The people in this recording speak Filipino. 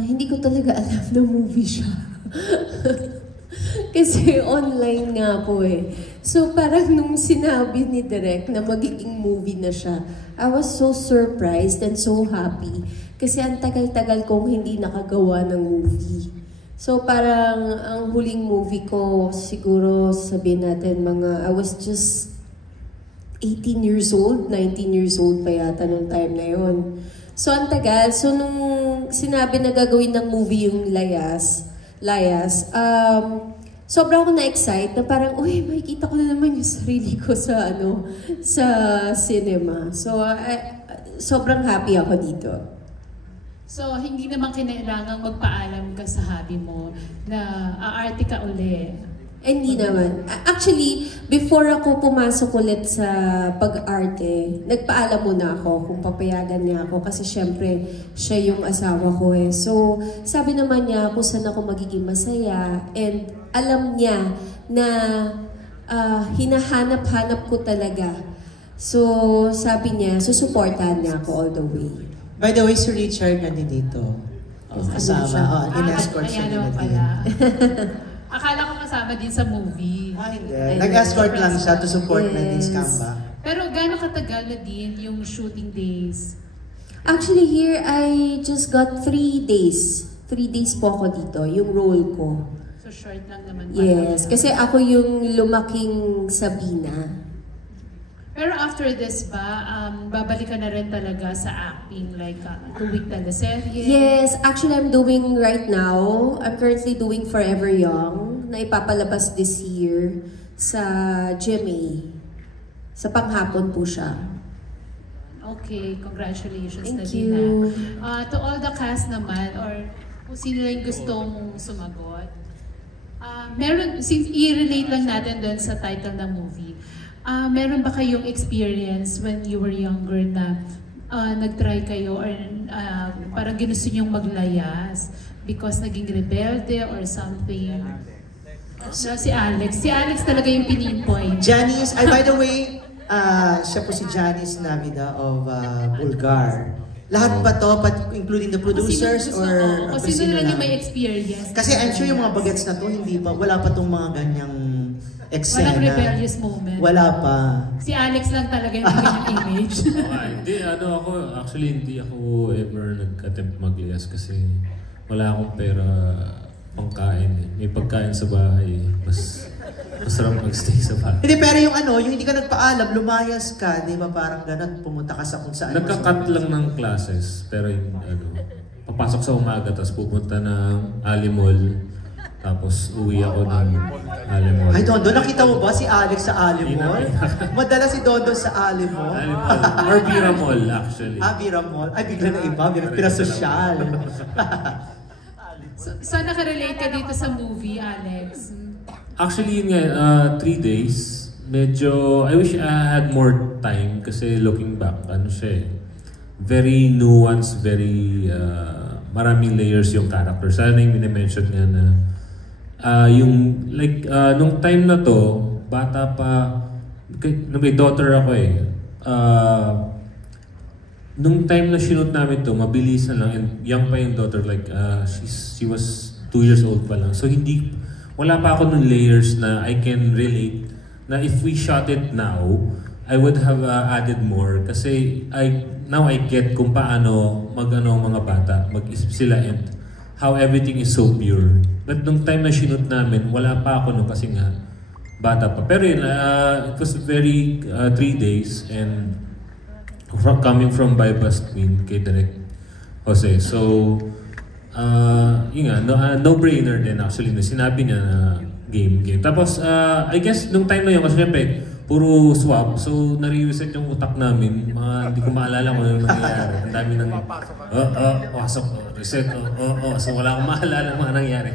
Hindi ko talaga alam na movie siya. Kasi online nga po eh. So parang nung sinabi ni Direk na magiging movie na siya, I was so surprised and so happy. Kasi ang tagal-tagal kong hindi nakagawa ng movie. So parang ang huling movie ko, siguro sabihin natin I was just 18 years old, 19 years old pa yata nung time na yon. So ang tagal. So nung sinabi na gagawin ng movie yung Layas, sobrang ako na-excite na parang, uy, makikita ko na naman yung sarili ko sa cinema. So sobrang happy ako dito. So, hindi naman kinailangang magpaalam ka sa hobby mo na aarte ka uli. Hindi naman. Actually, before ako pumasok ulit sa pag-arte, nagpaalam muna ako kung papayagan niya ako kasi syempre, siya yung asawa ko eh. So, sabi naman niya kung saan ako magiging masaya and alam niya na hinahanap-hanap ko talaga. So, sabi niya, susuportahan niya ako all the way. By the way, si Richard nandito. Kasama. In-escort siya nila. Akala ko kasama din sa movie. Hindi. Nag-escort lang siya to support Nadine Scamba. Pero gaano katagal na din yung shooting days? Actually, here I just got 3 days. 3 days po ako dito, yung role ko. So short lang naman. Yes, kasi ako yung lumaking Sabina. Pero after this ba, babalik ka na rin talaga sa acting, like tuwing teleserye? Yes, actually I'm doing right now. I'm currently doing Forever Young na ipapalabas this year sa GMA. Sa panghapon po siya. Okay, congratulations na Thank din. you. To all the cast naman, or kung sino lang gustong sumagot, meron, since i-relate lang natin doon sa title ng movie, meron ba kayong experience when you were younger na nag-try kayo or parang ginusto niyong maglayas because naging rebelde or something? So, si Alex talaga yung pinpoint. Janice, by the way, siya po si Janice Navida of Bulgar. Lahat ba to, including the producers or sino lang yung may experience? Kasi I'm sure yung mga bagets na to, wala pa tong mga ganyang eksena. Walang rebellious moment. Wala pa. Si Alex lang talaga yung ganyang image. Actually hindi ako ever nag-attempt maglayas kasi wala akong pera pangkain eh. May pagkain sa bahay eh. Mas masarap mag-stay sa bahay. Hindi, pero yung hindi ka nagpaalam, lumayas ka, di ba parang gano'n, pumunta ka sa kung saan. Nagka-cut lang ng classes, pero papasok sa umaga, tapos pupunta ng Alimol, tapos uwi ako ng Alimol. Ay, Dondo, nakita mo ba si Alex sa Alimol? Madala si Dondo sa Alimol. Or Bira Mall, actually. Bira Mall. Ay, bigla na iba, pinasosyal. So, nakarelate ka dito sa movie, Alex? Actually, yun nga, 3 days. Medyo, I wish I had more time kasi looking back, very nuanced, very maraming layers yung character. Sana yung minimension nga na nung time na to, bata pa, may daughter ako eh. Nung time na shoot namin to, mabilis na lang, and young pa yung daughter, she was 2 years old pa lang. So wala pa ako nung layers na I can relate na if we shot it now, I would have added more kasi now I get kung paano mga bata, mag-isip sila and how everything is so pure. But nung time na shoot namin, wala pa ako nung kasi nga bata pa. Pero yun, it was very 3 days and coming from Bypass Queen kay Direk Jose. So, yun nga, no-brainer din actually na sinabi niya na game. Tapos, I guess, nung time na yun, kasi syempre, puro swap. So, nare-reset yung utak namin. Hindi ko maalala kung ano nangyayari. Ang dami nang, pasok, reset, So, wala akong maalala mga nangyari.